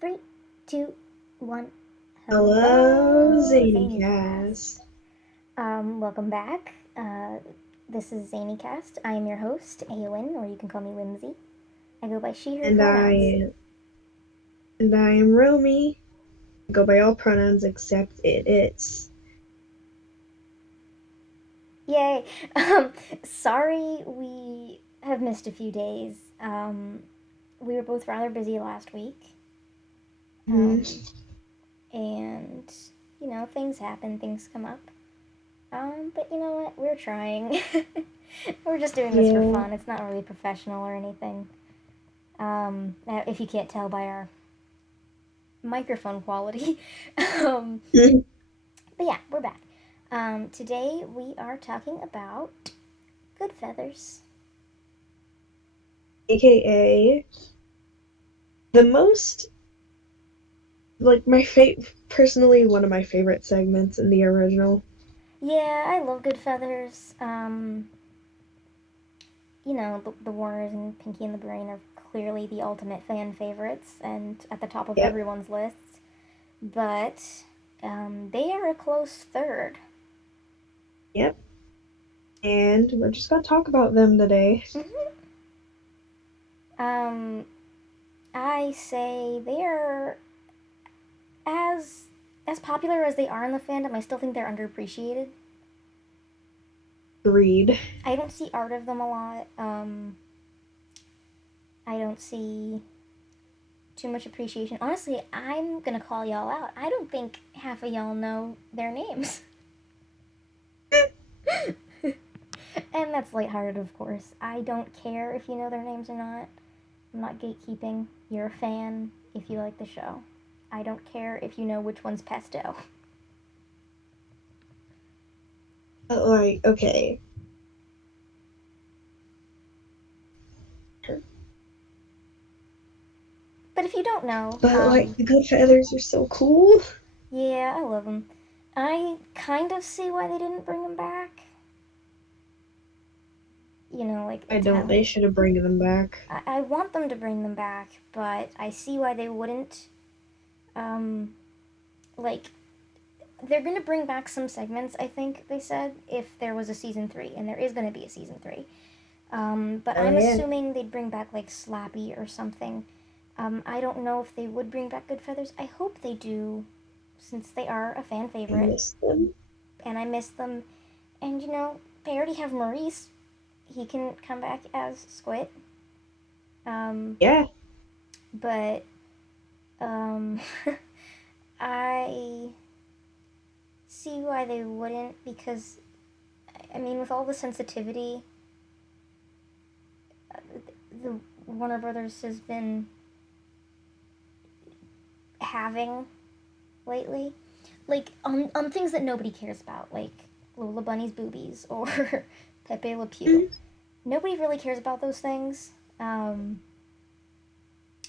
Three, two, one. Hello, Hello, Zanycast. Zanycast. Welcome back. This is Zanycast. I am your host, Eowyn, or you can call me Whimsy. I go by she/her And pronouns. I am Romy. I go by all pronouns except it's. Yay! Sorry we have missed a few days. We were both rather busy last week. Mm, And, things happen, things come up. But you know what? We're trying. We're just doing this for yeah. fun. It's not really professional or anything. If you can't tell by our microphone quality. um, but yeah, we're back. Today we are talking about good feathers. AKA the most, like, personally, one of my favorite segments in the original. Yeah, I love good feathers. The Warners and Pinky and the Brain are clearly the ultimate fan favorites and at the top of Yep, everyone's lists. But they are a close third. yep. And we're just gonna talk about them today. Mm-hmm. Um, I say they are as as popular as they are in the fandom. I still think they're underappreciated. Agreed. I don't see art of them a lot. I don't see too much appreciation. Honestly, I'm gonna call y'all out. I don't think half of y'all know their names. And that's lighthearted, of course. I don't care if you know their names or not. I'm not gatekeeping. You're a fan if you like the show. I don't care if you know which one's pesto. But, like, okay. But if you don't know, But, like, the good feathers are so cool. yeah, I love them. I kind of see why they didn't bring them back. Like I don't. They should have bring them back. I want them to bring them back, but I see why they wouldn't. Um, like they're gonna bring back some segments. I think they said if there was a season 3, and there is gonna be a season 3. But Oh, I'm yeah. assuming they'd bring back like Slappy or something. I don't know if they would bring back Good Feathers. I hope they do, since they are a fan I favorite, miss them. and I miss them. And they already have Maurice. He can come back as Squid. Um, Yeah. but um, I see why they wouldn't, because I mean, with all the sensitivity the Warner Brothers has been having lately, like on things that nobody cares about, like Lola Bunny's boobies or Pepe Le Pew. Mm. Nobody really cares about those things,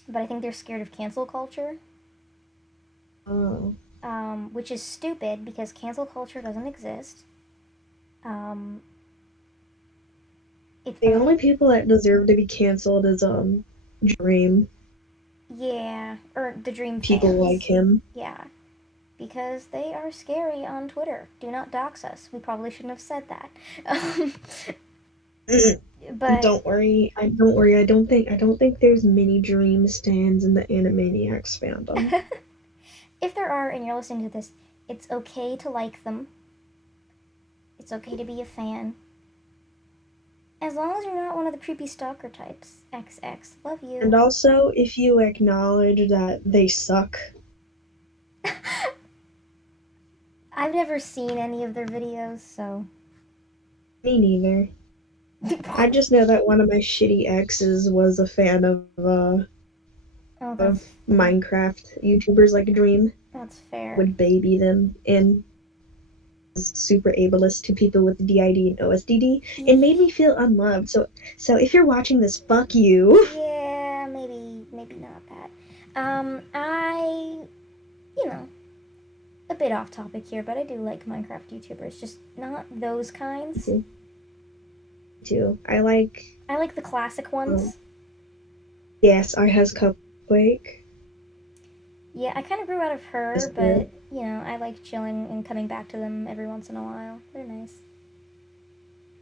but I think they're scared of cancel culture, Oh. which is stupid because cancel culture doesn't exist. Um, it's The only only people that deserve to be canceled is Dream. Yeah, or the Dream People like fans. him. Yeah, because they are scary on Twitter. Do not dox us. We probably shouldn't have said that. Mm. But Don't worry. Don't worry. I don't think there's many Dream stands in the Animaniacs fandom. if there are and you're listening to this, it's okay to like them. It's okay to be a fan. As long as you're not one of the creepy stalker types. XX. Love And you. also, if you acknowledge that they suck, I've never seen any of their videos, so. me neither. I just know that one of my shitty exes was a fan Oh, of Minecraft YouTubers like Dream, that's fair. would baby them and super ableist to people with DID and OSDD and made me feel unloved. So if you're watching this, fuck you. Yeah, maybe not that. I, you know, a bit off topic here, but I do like Minecraft YouTubers, just not those kinds. Me too. I like I like the classic um, ones. yes, I has Cupquake. Yeah, I kind of grew out of her, Just but, you know, I like chilling and coming back to them every once in a while. They're nice.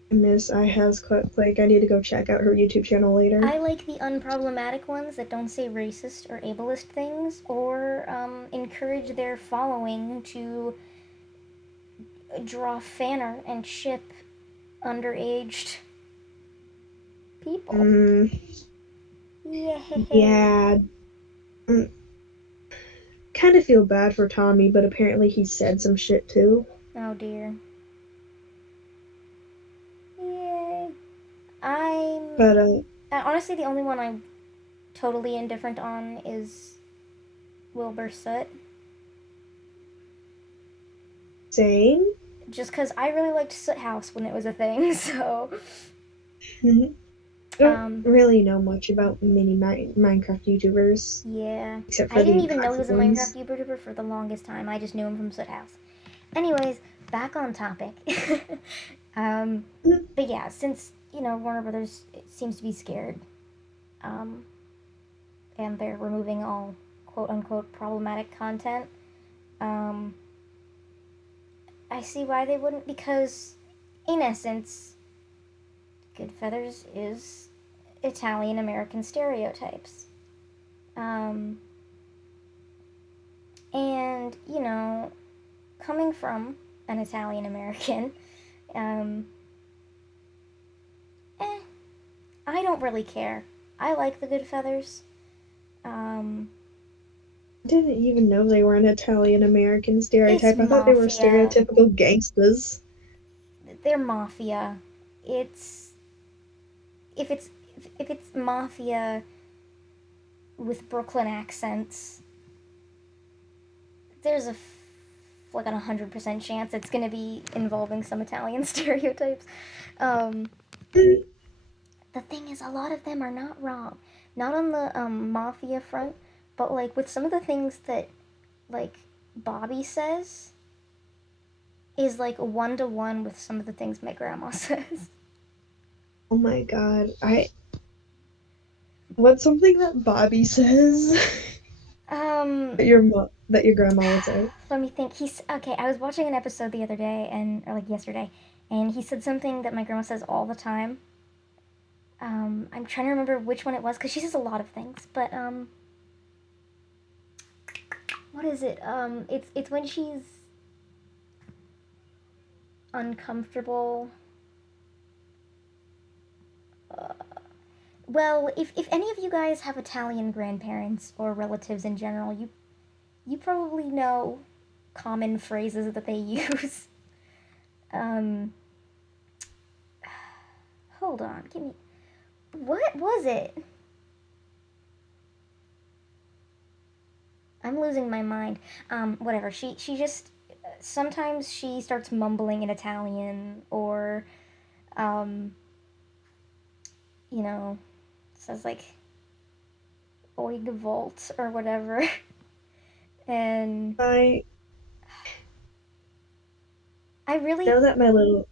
Miss I has like I need to go check out her YouTube channel later. I like the unproblematic ones that don't say racist or ableist things or encourage their following to draw fanner and ship underaged people. Mm, Yay! yeah. Mm, kind of feel bad for Tommy, but apparently he said some shit too. Oh dear. Yay! I'm But honestly the only one I'm totally indifferent on is Wilbur Soot. same. Just because I really liked Soot House when it was a thing, so. Don't Um, really know much about Minecraft YouTubers yeah. except I for didn't the even know he classic was a Minecraft ones. YouTuber for the longest time. I just knew him from Soot House. Anyways, back on topic. um, but yeah, since, you know, Warner Brothers seems to be scared, um, and they're removing all quote unquote problematic content, um, I see why they wouldn't, because in essence, Goodfeathers is Italian American stereotypes. Um, and, you know, coming from an Italian American, um, eh, I don't really care. I like the Goodfeathers. Um, Didn't even know they were an Italian American it's stereotype. I thought they were mafia. stereotypical gangsters. They're mafia. It's if it's mafia with Brooklyn accents, there's like an 100% chance it's gonna be involving some Italian stereotypes. Um, the thing is, a lot of them are not wrong. Not on the mafia front, but like with some of the things that like Bobby says is like one to one with some of the things my grandma says. Oh my god. What's something that Bobby says Um, that your grandma would say? let me think. He's okay. I was watching an episode the other day, or like yesterday, and he said something that my grandma says all the time. I'm trying to remember which one it was because she says a lot of things, but what is it? It's when she's uncomfortable. Uh, well, if any of you guys have Italian grandparents or relatives in general, you probably know common phrases that they use. Um, hold on, give me. What was it? I'm losing my mind. Whatever. She just sometimes she starts mumbling in Italian or um, you know, says like oig volt or whatever. And I I really know that my little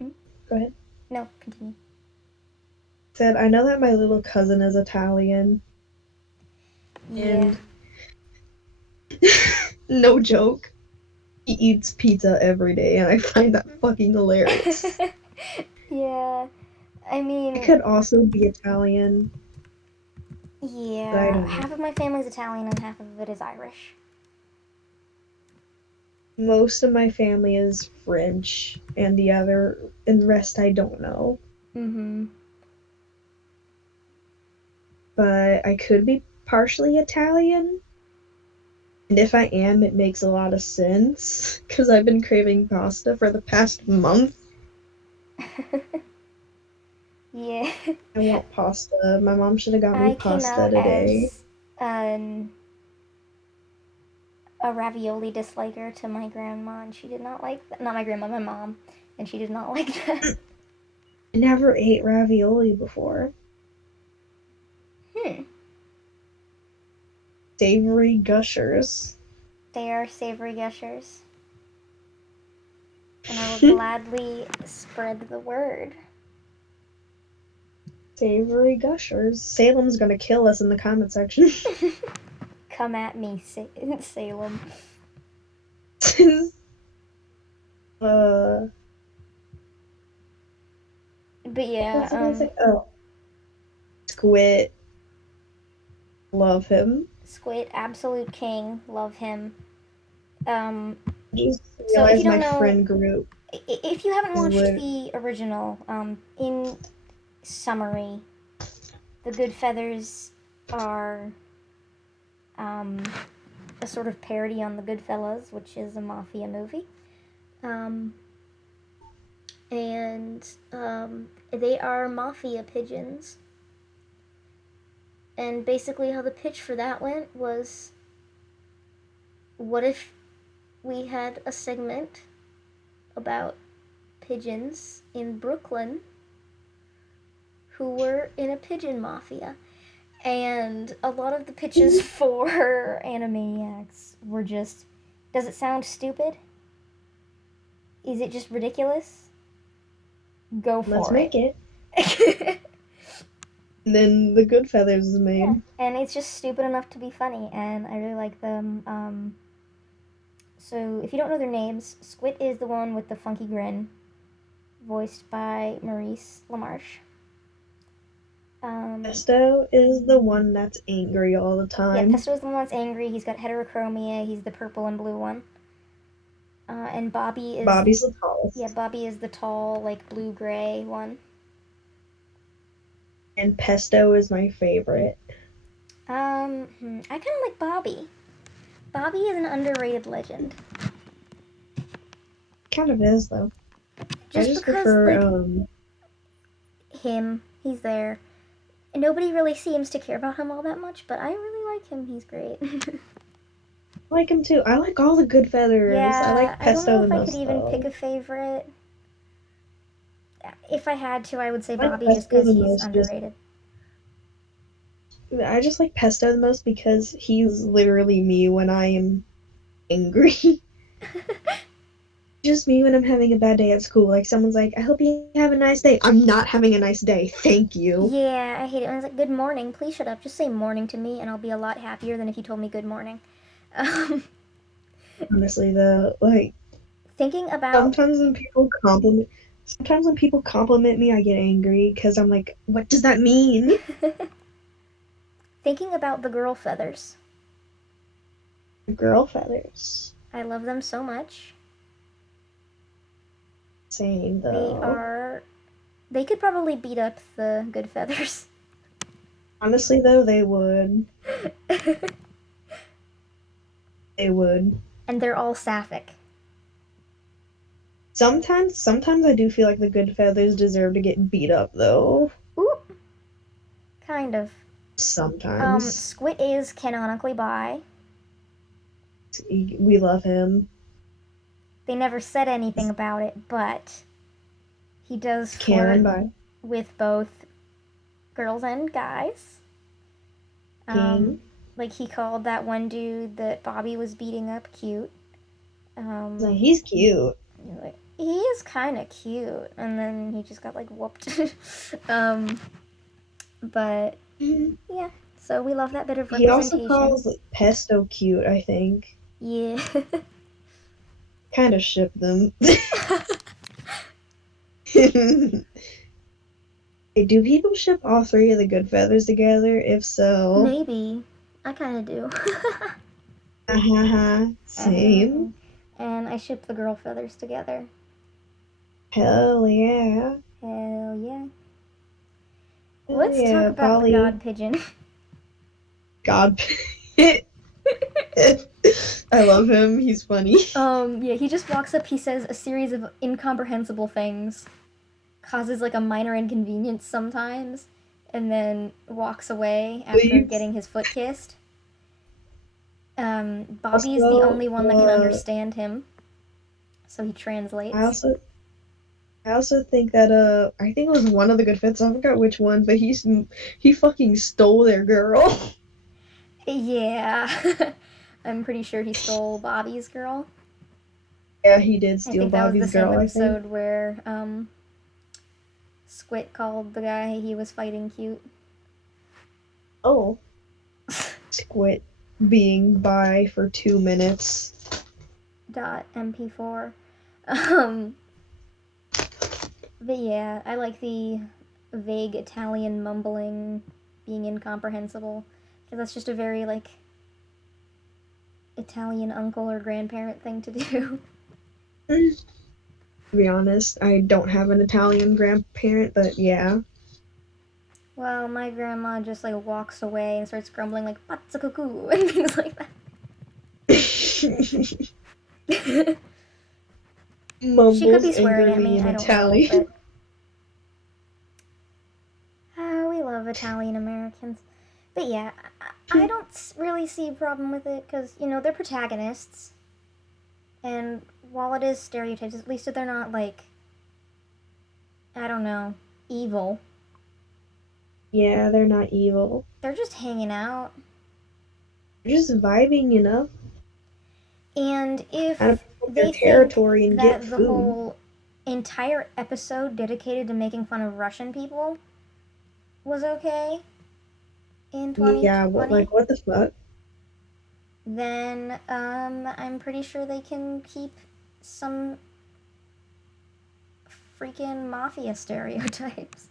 hmm? go ahead. No, continue. Said I know that my little cousin is Italian Yeah. and no joke. He eats pizza every day and I find that fucking hilarious. Yeah. I I mean, could also be Italian, but I yeah, don't know. half of my family's Italian and half of it is Irish. Most of my family is French and the rest I don't know. Mm-hmm. But I could be partially Italian. And if I am, it makes a lot of sense because I've been craving pasta for the past month. Yeah. I want pasta. My mom should have got me I came pasta out today. as an a ravioli disliker to my grandma, and she did not like that. Not my grandma, my mom, and she did not like that. I never ate ravioli before. Hmm. Savory gushers. They are savory gushers, and I will gladly spread the word. Savory gushers. Salem's gonna kill us in the comment section. Come at me, Salem. uh, But what yeah, was I gonna say? Oh, Squid. Love him. Squid, absolute king, love him. Um, Just so if you realized don't my know, friend group if you haven't is watched lit. the original, in summary, the Goodfeathers are um, a sort of parody on the Goodfellas, which is a mafia movie. Um, and they are mafia pigeons. And basically, how the pitch for that went was, what if we had a segment about pigeons in Brooklyn who were in a pigeon mafia? And a lot of the pitches for Animaniacs were just, does it sound stupid? Is it just ridiculous? Go Let's for make it. it. And then the Good Feathers is Yeah, made. and it's just stupid enough to be funny, and I really like them. So if you don't know their names, Squid is the one with the funky grin, voiced by Maurice LaMarche. Pesto is the one that's angry all the Yeah, time. Pesto's the one that's angry. He's got heterochromia. He's the purple and blue one. And Bobby is, Bobby's the yeah, tallest. Bobby is the tall, like blue gray one. And Pesto is my favorite. I kind of like Bobby. Bobby is an underrated legend. Kind of is though. I Just just because, prefer like, he's there. Nobody really seems to care about him all that much, but I really like him. He's great. I like him too. I like all the Good Feathers. I Yeah, like I don't know Pesto the if I could most even pick though. a favorite. If I had to, I would say I like Bobby just Pesto because the he's most just underrated. I just like Pesto the most because he's literally me when I am angry. Just me when I'm having a bad day at school. Like someone's like, I hope you have a nice day. I'm not having a nice day. Thank you. Yeah, I hate it when it's like, good morning, please shut up. Just say morning to me, and I'll be a lot happier than if you told me good morning. Um, Honestly though, like thinking about sometimes when people compliment sometimes when people compliment me, I get angry because I'm like, what does that mean? thinking about the girl feathers. Girl feathers. I love them so much. Same They though. are. They could probably beat up the good feathers. Honestly though, they would. They would. And they're all sapphic. Sometimes I do feel like the good feathers deserve to get beat up though. Ooh, kind of. Sometimes. Squid is canonically bi. We love him. They never said anything about it, but he does Canon flirt by with both girls and guys. Um, King. like he called that one dude that Bobby was beating up cute. Like, he's cute. Like, he is kind of cute, and then he just got like whooped. um, but yeah, so we love that bit of He also representation. calls Pesto cute, I think. Yeah. Kind of ship them. Hey, do people ship all three of the good feathers together? If so, Maybe. I kind of do. same. And I ship the girl feathers together. Hell yeah. Hell yeah. Hell Let's talk yeah, about the Polly. god pigeon. God. I love him. He's funny. Yeah, he just walks up, he says a series of incomprehensible things, causes like a minor inconvenience sometimes, and then walks away after Please. getting his foot kissed. Bobby's the Also, only one that can understand him, so he I translates. also I also think that I think it was one of the good fits. I forgot which one, but he fucking stole their girl. Yeah. I'm pretty sure he stole Bobby's girl. Yeah, he did I steal think that was the Bobby's same girl, I think. episode where Squid called the guy he was fighting cute. Oh, Squid. being bi for 2 minutes. .mp4. But yeah, I like the vague Italian mumbling being incomprehensible, because that's just a very, like, Italian uncle or grandparent thing to do. To be honest, I don't have an Italian grandparent, but yeah. Well, my grandma just, like, walks away and starts grumbling, like, pazza cuckoo, and things like that. She could Mumbles be swearing at angrily me, in I don't know, Italian. but we love Italian Americans. But yeah, I don't really see a problem with it, because, you know, they're protagonists. And while it is stereotypes, at least they're not, like, I don't know, evil. Yeah, they're not evil. They're just hanging out. They're just vibing, you know? And Kind of if pick their they think territory and get that the food. whole entire episode dedicated to making fun of Russian people was okay in Yeah, 2020, what the fuck? then I'm pretty sure they can keep some freaking mafia stereotypes.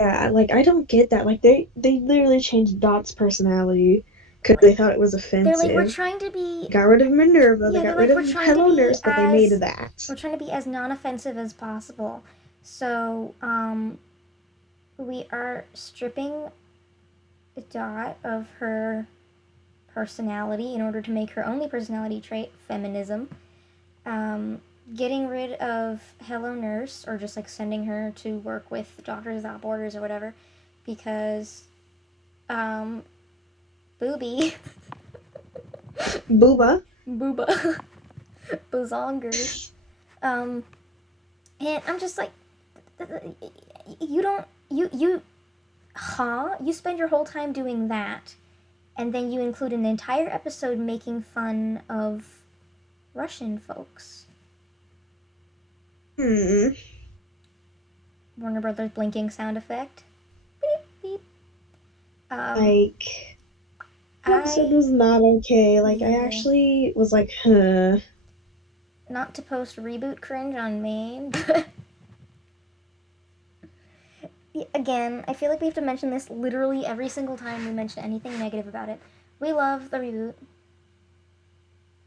Yeah, like I don't get that. Like they literally changed Dot's personality because they thought it was They're like, we're offensive. trying to be, Got rid of Minerva, they yeah, they're got rid like, of Hello Nurse, but they made that. we're trying to be as non-offensive as possible. So, we are stripping Dot of her personality in order to make her only personality trait feminism. Getting rid of Hello Nurse, or just like sending her to work with Doctors Without Borders or whatever, because booby. Booba. Booba. Bazongers. Um, and I'm just like, you don't, you spend your whole time doing that, and then you include an entire episode making fun of Russian folks. Hmm. Warner Brothers blinking sound effect. Beep, beep. Like the episode I, was not okay. Like I yeah, actually was like, huh. not to post reboot cringe on me, but again, I feel like we have to mention this literally every single time we mention anything negative about it. We love the reboot.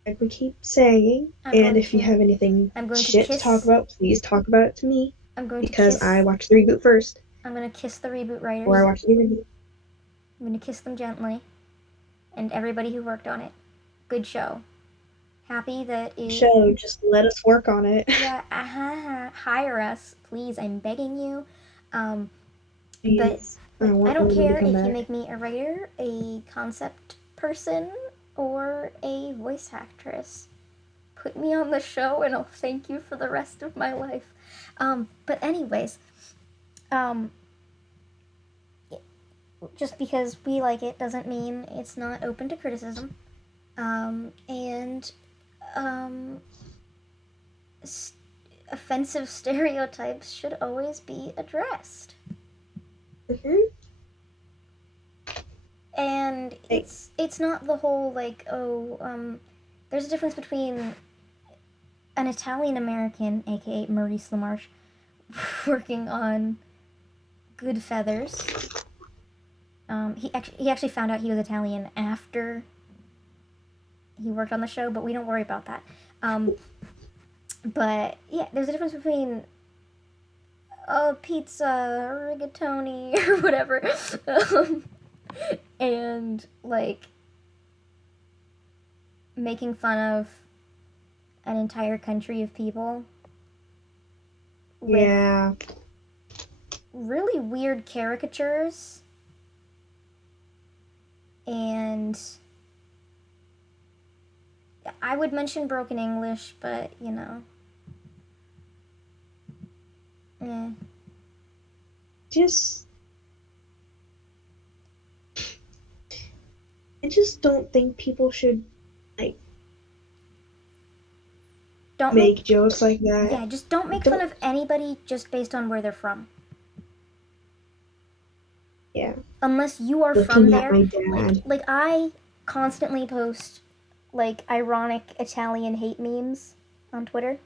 Like we keep saying. I'm And going if you to have anything I'm going to shit to talk kiss about, please talk about it to me. I'm going to Because kiss I watched the reboot first. I'm going to kiss the reboot Or I writers. watched the reboot. I'm going to kiss them gently, and everybody who worked on it. Good show. Happy that it, Show, just let us work on it. yeah, hire us, please. I'm begging you. Um, but Please. I like, I want don't Romy to care come if you back. make me a writer, a concept person, or a voice actress. Put me on the show, and I'll thank you for the rest of my life. But anyways, um, just because we like it doesn't mean it's not open to criticism. And um, offensive stereotypes should always be addressed. Mm-hmm. And Like, it's not the whole like, oh, there's a difference between an Italian American, aka Maurice LaMarche, working on GOODFEATHERS. He actually found out he was Italian after he worked on the show, but we don't worry about that. But yeah, there's a difference between pizza, rigatoni, or whatever, and like making fun of an entire country of people with yeah. really weird caricatures and I would mention broken English, but you know, eh. Just I just don't think people should like Don't make make jokes like that. Yeah, just don't make fun Don't of anybody just based on where they're from. yeah. unless you are from looking at there. my Like dad. like I constantly post like ironic Italian hate memes on Twitter,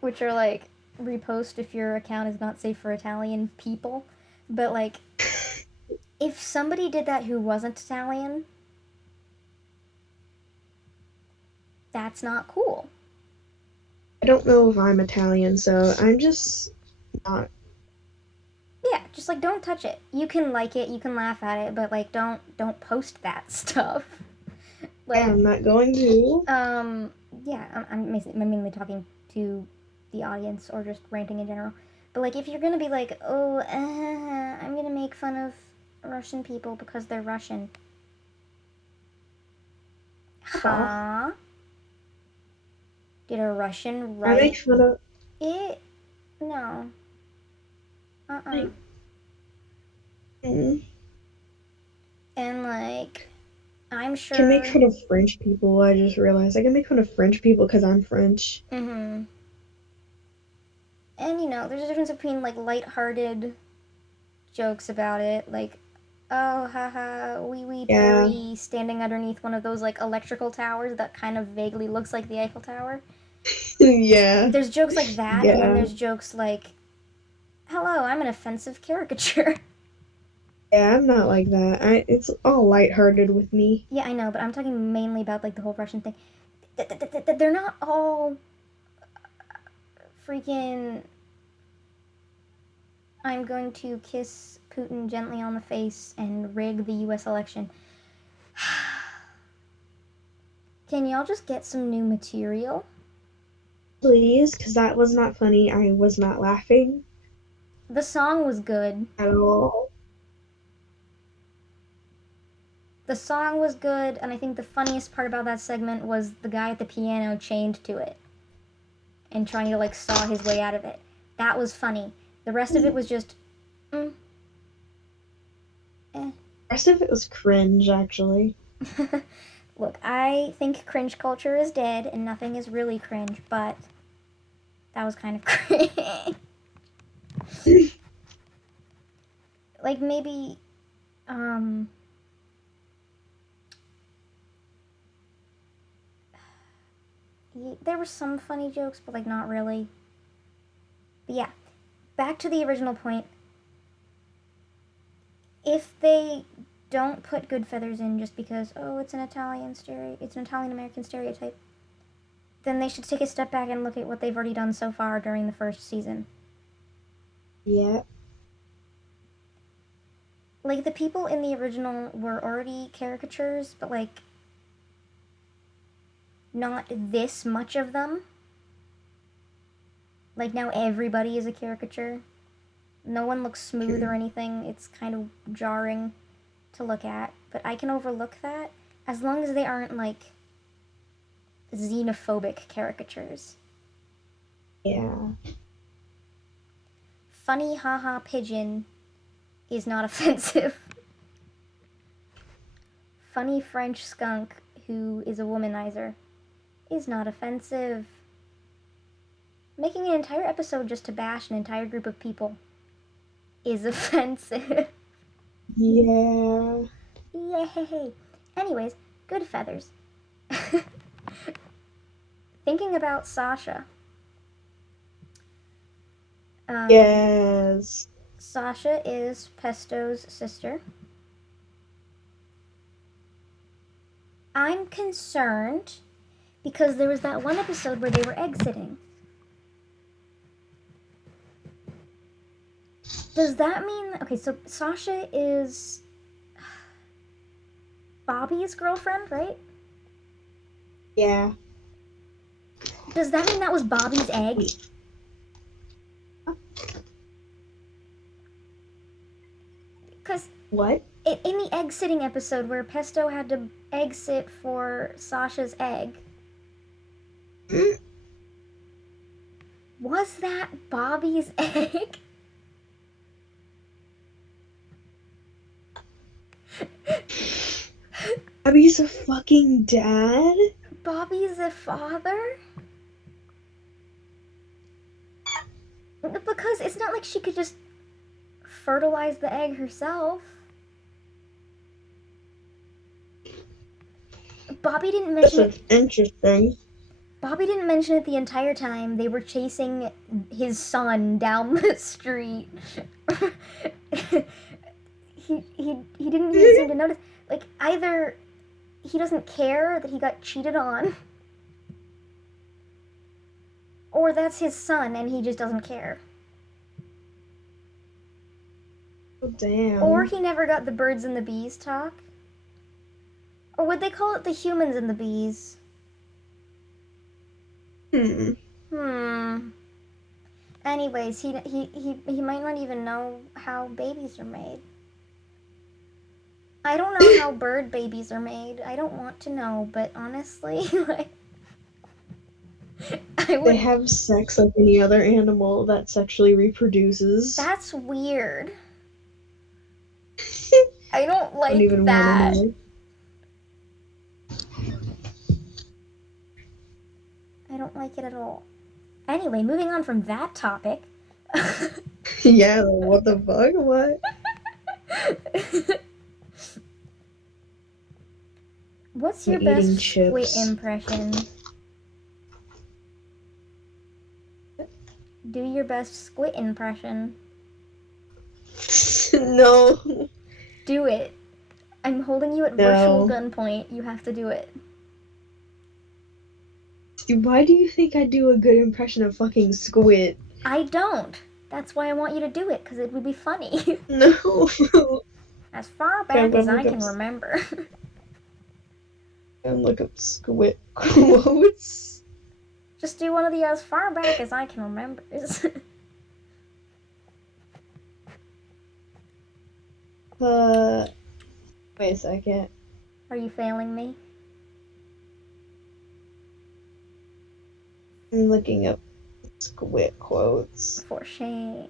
which are like repost if your account is not safe for Italian people. But like if somebody did that who wasn't Italian, that's not cool. I don't know if I'm Italian, so I'm just not. Yeah, just like don't touch it. You can like it, you can laugh at it, but like don't post that stuff. Yeah, Like I'm not going to. yeah, I'm mainly talking to the audience or just ranting in general. But like if you're gonna be like, oh, I'm gonna make fun of Russian people because they're Russian. Fuck off. Huh? Did a Russian I make write fun of. it? No. Uh-uh. Like, mm, And like I'm can make sure. fun of French people. I just realized I can make fun of French people because I'm French. Mm-hmm. And you know, there's a difference between like light-hearted jokes about it, like, oh, haha, wee wee Yeah. Perry standing underneath one of those like electrical towers that kind of vaguely looks like the Eiffel Tower. Yeah. There's jokes like that, and then Yeah. there's jokes like, hello, I'm an offensive caricature. Yeah, I'm not like that. It's all lighthearted with me. Yeah, I know, but I'm talking mainly about like the whole Russian thing. They're not all freaking. I'm going to kiss Putin gently on the face and rig the U.S. election. Can y'all just get some new material? Please, because that was not funny. I was not laughing The song was good. at all. The song was good, and I think the funniest part about that segment was the guy at the piano chained to it and trying to like saw his way out of it. That was funny. The rest of it was just, mm, eh. The rest of it was cringe, actually. Look, I think cringe culture is dead and nothing is really cringe, but that was kind of cringe. Like maybe, um, there were some funny jokes, but like not really. But yeah, back to the original point. If they don't put Goodfeathers in just because it's an it's an Italian American stereotype, then they should take a step back and look at what they've already done so far during the first season. Yeah. Like the people in the original were already caricatures, but like not this much of them. Like now everybody is a caricature. No one looks smooth or anything. It's kind of jarring to look at, but I can overlook that as long as they aren't like xenophobic caricatures. Yeah. Funny haha pigeon is not offensive. Funny French skunk who is a womanizer is not offensive. Making an entire episode just to bash an entire group of people is offensive. Yeah. Yay! Anyways, Goodfeathers. Thinking about Sasha. Yes. Sasha is Pesto's sister. I'm concerned because there was that one episode where they were exiting. Does that mean... Okay, so Sasha is Bobby's girlfriend, right? Yeah. Does that mean that was Bobby's egg? Because What? in the egg sitting episode where Pesto had to egg sit for Sasha's egg, was that Bobby's egg? Abby's a fucking dad? Bobby's a father? Because it's not like she could just fertilize the egg herself. Bobby didn't mention This is it. interesting. Bobby didn't mention it the entire time. They were chasing his son down the street. he didn't even seem to notice. Like, either he doesn't care that he got cheated on, or that's his son and he just doesn't care. Oh, damn. Or he never got the birds and the bees talk. Or would they call it the humans and the bees? Anyways, he might not even know how babies are made. I don't know how bird babies are made. I don't want to know, but honestly, like, They have sex like any other animal that sexually reproduces. That's weird. I don't like don't even that. Want to know. I don't like it at all. Anyway, moving on from that topic. Yeah, what the fuck? What? What's your best squid impression? Do your best squid impression. No. Do it. I'm holding you at virtual gunpoint. You have to do it. Why do you think I do a good impression of fucking squid? I don't. That's why I want you to do it, because it would be funny. No. As far back as I can remember. And look up squid quotes. Just do one of the as far back as I can remember. Wait a second. Are you failing me? I'm looking up squid quotes. For shame.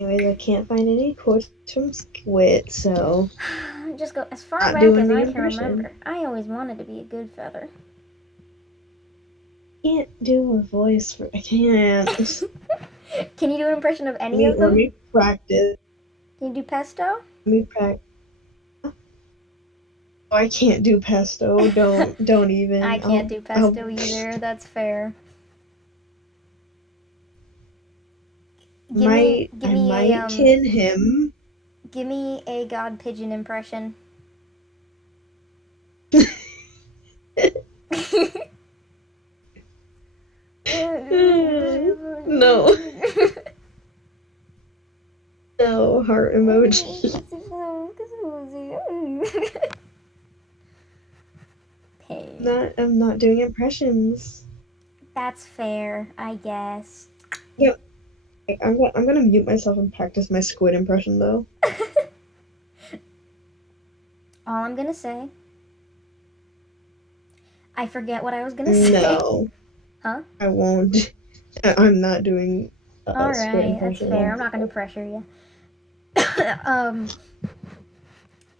Anyways, I can't find any quotes from squid, so just go as far back as I can remember. I always wanted to be a good feather. Can't do a voice for. I can't. Can you do an impression of any of them? Let me practice. Can you do pesto? Let me practice. Oh, I can't do pesto. Don't even. I can't do pesto either. That's fair. I might kin him. Give me a god pigeon impression. No. No heart emoji. I'm not doing impressions. That's fair, I guess. Yep. I'm gonna mute myself and practice my squid impression though. All I'm gonna say. I forget what I was gonna say. No. Huh? I won't. I'm not doing. Alright, that's fair. I'm not gonna pressure you.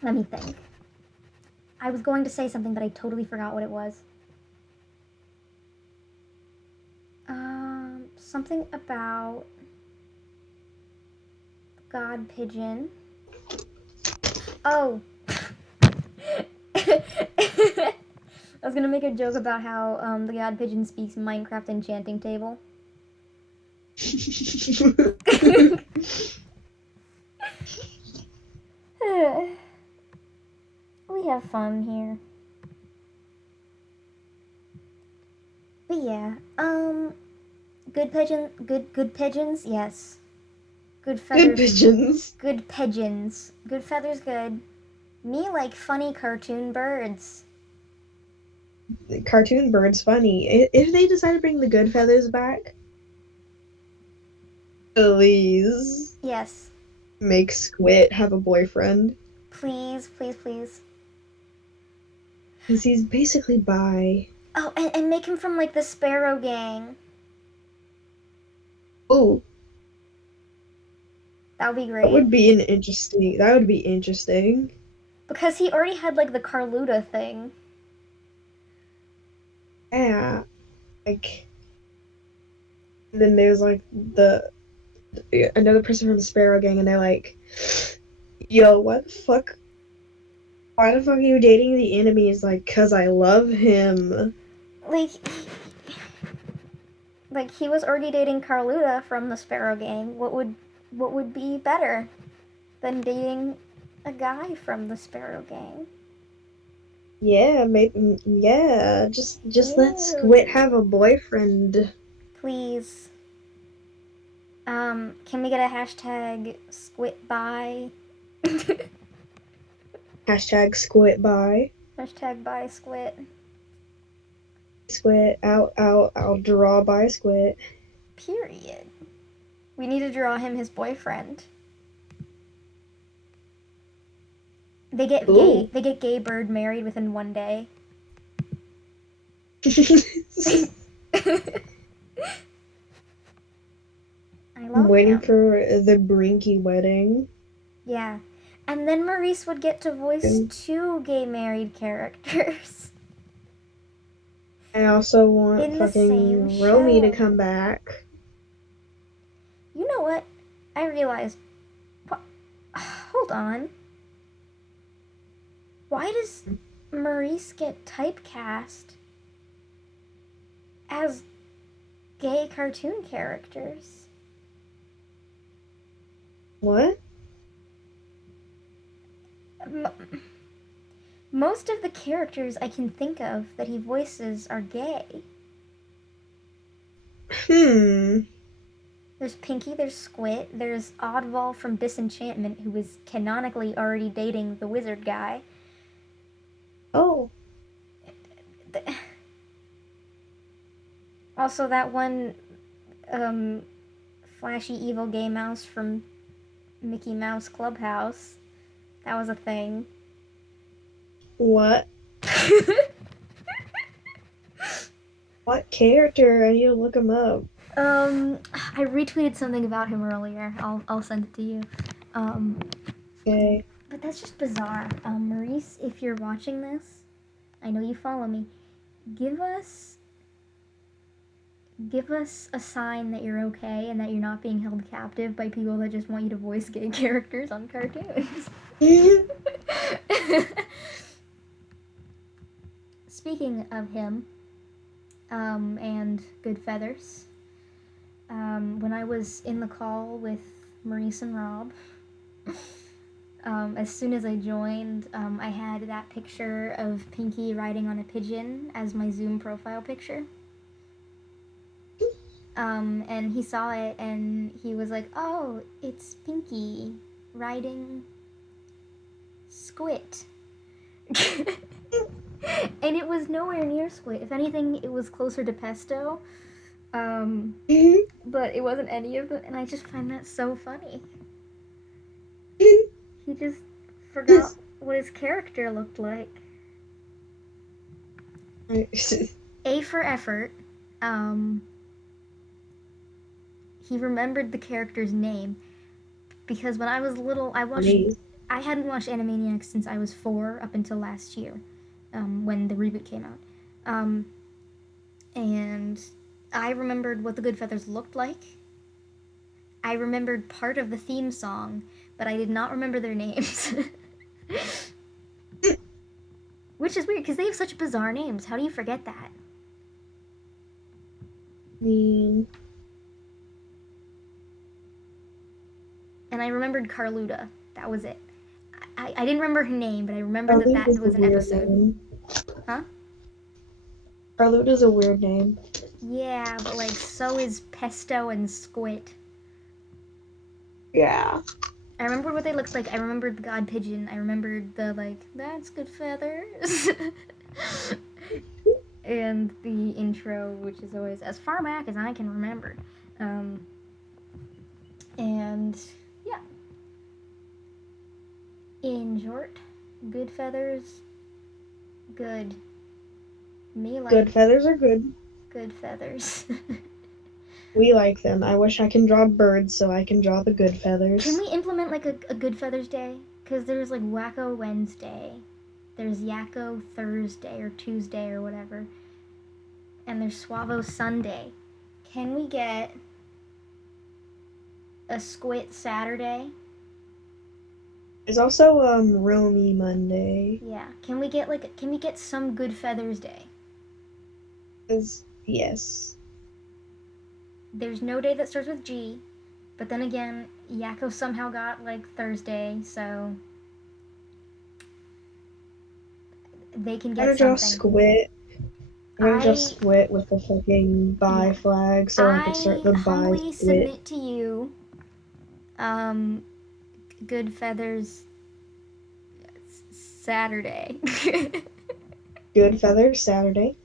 Let me think. I was going to say something, but I totally forgot what it was. Something about god pigeon. Oh. I was gonna make a joke about how the god pigeon speaks Minecraft enchanting table. We have fun here. But yeah, good pigeons, yes. Good feathers. Good pigeons. Good pigeons. Good feathers, good. Me like funny cartoon birds. Cartoon birds funny. If they decide to bring the good feathers back, please. Yes. Make Squid have a boyfriend. Please, please, please. Because he's basically bi. Oh, and make him from like the Sparrow gang. Oh. That would be great. That would be interesting. Because he already had like the Carluta thing. Yeah, like, and then there's like another person from the Sparrow Gang, and they're like, "Yo, what the fuck? Why the fuck are you dating the enemy?" Is like, "Cause I love him." Like, he was already dating Carluta from the Sparrow Gang. What would be better than dating a guy from the Sparrow Gang? Yeah, maybe. Yeah, just let Squid Ew. have a boyfriend. Please. Can we get a hashtag squitby? Hashtag Squid bye. Hashtag by squit. Squid out. I'll draw by Squid. Period. We need to draw him his boyfriend. Ooh. They get gay bird married within one day. I I'm love waiting him. for the Brinky wedding. Yeah. And then Maurice would get to voice And two gay married characters I also want in the same fucking Romy to show. come back. You know what? I realized. Hold on. Why does Maurice get typecast as gay cartoon characters? What? Most of the characters I can think of that he voices are gay. Hmm. There's Pinky, there's Squit, there's Oddball from Disenchantment, who is canonically already dating the wizard guy. Oh. Also, that one flashy evil gay mouse from Mickey Mouse Clubhouse. That was a thing. What? What character? I need to look him up. I retweeted something about him earlier. I'll send it to you. Um, Okay. but that's just bizarre. Maurice, if you're watching this, I know you follow me. Give us a sign that you're okay and that you're not being held captive by people that just want you to voice gay characters on cartoons. Speaking of him, and GOODFEATHERS, when I was in the call with Maurice and Rob, as soon as I joined, I had that picture of Pinky riding on a pigeon as my Zoom profile picture. And he saw it and he was like, "Oh, it's Pinky riding Squit." And it was nowhere near Squit. If anything, it was closer to Pesto. But it wasn't any of them, and I just find that so funny. He just forgot what his character looked like. A for effort. He remembered the character's name because when I was little, I hadn't watched Animaniacs since I was 4 up until last year, when the reboot came out. And I remembered what the GOODFEATHERS looked like. I remembered part of the theme song, but I did not remember their names. Which is weird because they have such bizarre names. How do you forget that? And I remembered Carluta. That was it. I didn't remember her name, but I remembered that Carluta's a was an weird episode. name. Huh? Carluta's a weird name. Yeah, but like so is Pesto and Squit. Yeah. I remembered what they looked like. I remembered the God Pigeon. I remembered the like, "That's GOODFEATHERS." And the intro, which is always as far back as I can remember. And yeah. In short, GOODFEATHERS, good. Me like GOODFEATHERS are good. GOODFEATHERS. We like them. I wish I can draw birds so I can draw the GOODFEATHERS. Can we implement like a GOODFEATHERS day? Because there's like Wacko Wednesday, there's Yakko Thursday or Tuesday or whatever. and there's Suavo Sunday. Can we get a Squit Saturday? There's also Romy Monday. Yeah. Can we get some Good Feathers Day? Yes. There's no day that starts with G, but then again, Yakko somehow got like Thursday, so they can I'm get gonna draw something. Squid. I'm gonna draw I Squid with the fucking bi flag so I can start I the bi humbly Squid. submit to you, Good Feathers Saturday. Good Feathers Saturday.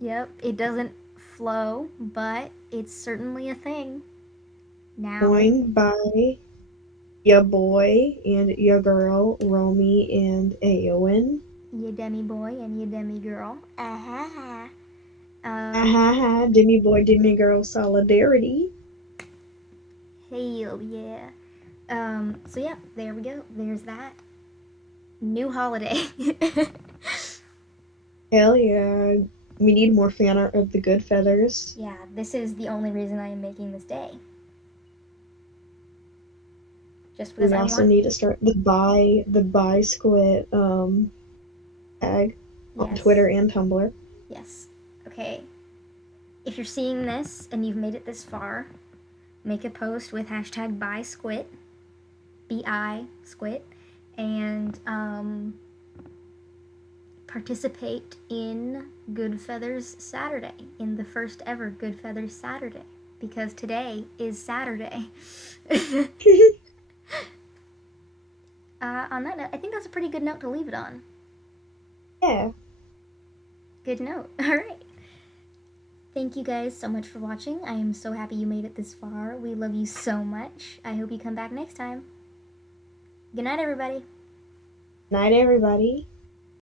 Yep, it doesn't flow, but it's certainly a thing. Now, Joined by ya boy and ya girl, Romy and Eowyn. ya demi boy and ya demi girl. Ah Demi boy, demi girl solidarity. Hell yeah. So yeah, there we go. There's that. New holiday. Hell yeah. We need more fan art of the Good Feathers. Yeah, this is the only reason I am making this day. Just because We also need to start the bi squid tag on Twitter and Tumblr. Yes. Okay. If you're seeing this and you've made it this far, make a post with hashtag BiSquit, B-I Squit, and participate in Good Feathers Saturday, in the first ever Good Feathers Saturday, because today is Saturday. On that note, I think that's a pretty good note to leave it on. Yeah. Good note. All right. Thank you guys so much for watching. I am so happy you made it this far. We love you so much. I hope you come back next time. Good night, everybody. Night, everybody.